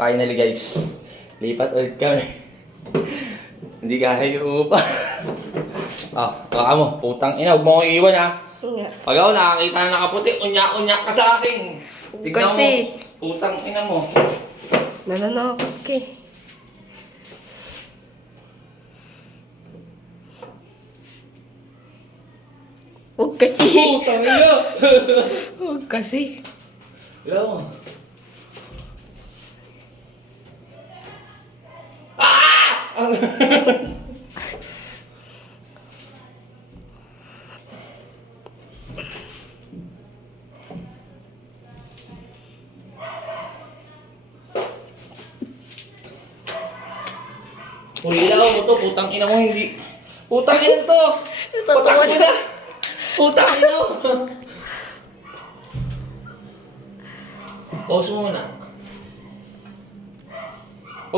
Finally guys, lipat ulit kami. Hindi kaya yung upa. Kaka mo, putang ina, huwag mo akong iiwan ha. Pag ako nakakita na nakaputi, unya-unya ka sa akin. Tignan mo, Kasi, putang ina mo. nananakot ka eh. Huwag kasi. Putang ina! Huwag kasi. Tignan mo. Ilaw mo to, putang ina mo hindi. Putang ina to! Natatawa Putang ina! Putang ina mo! Pause mo muna.